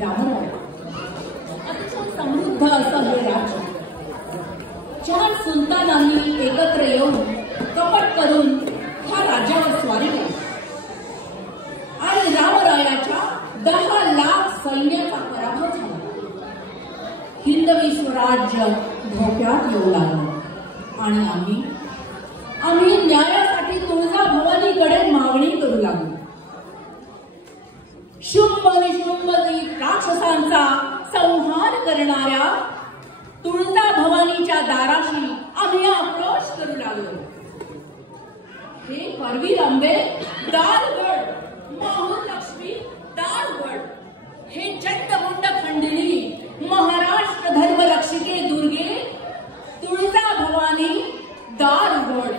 रामराय. अतिशय समृद्ध असं हे राज्य. 4 सुलतानांनी एकत्र येऊन कपट करून ह्या राज्यावर स्वारी केली आणि रामरायाच्या 10 लाख सैन्याचा पराभव झाला. हिंदवी स्वराज्य धोक्यात येऊ लागलं आणि आम्ही न्यायासाठी तुळजाभवानीकडे मागणी करू लागलो. शुंभ निशुंभदीप राक्षसांचा संहार करणाऱ्या तुळजाभवानीच्या दाराशी आम्ही अप्रोच करू लागलो. हे करवीर अंबे दारगड, माहुरलक्ष्मी दारगड, हे चंडमुंड खंडिनी महाराष्ट्र धर्मरक्षिके दुर्गे तुळजाभवानी दारगड.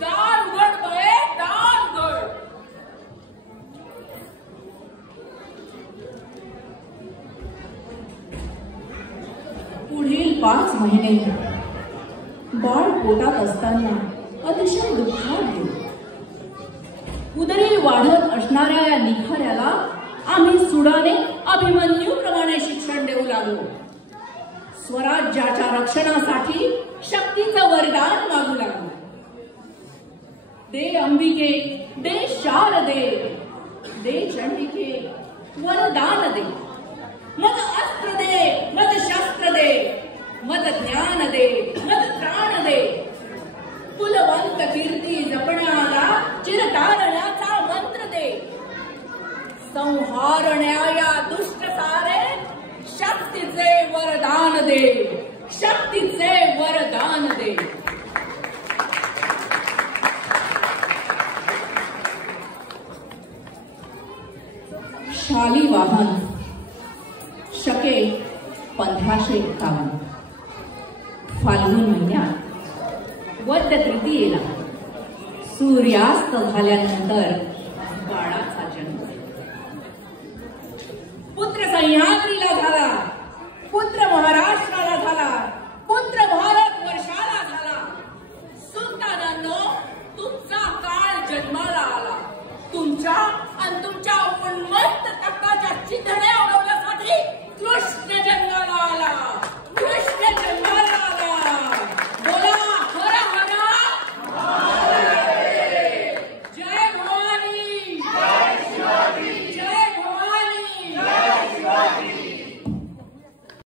दारगड बळे दारगड. पुढील 5 महिने बाळ पोटात असताना अतिशय दुःखात गेले. उदरी वाढत असणाऱ्या या निखाऱ्याला आम्ही सुडाने अभिमन्यूप्रमाणे शिक्षण देऊ लागलो. स्वराज्याच्या रक्षणासाठी शक्तीचं वरदान मागू लागलो. दे अंबिके, दे शारदे, दे चंडिके वरदान दे. मद अस्त्र दे, मद शस्त्र दे, मद ज्ञान दे, मद त्राण दे. कुलवंत कीर्ती जपण्याला चिरतारण्याचा मंत्र दे. संहारण्याया दुष्ट सारे शक्तीचे वरदान दे, शक्तीचे वरदान दे. शालिवाहन शके 1551. फाल्गुन महिन्यात वद्य तृतीयेला सूर्यास्त झाल्यानंतर बाळाचा जन्म. पुत्र सह्याद्रीला झाला. पुत्र महाराज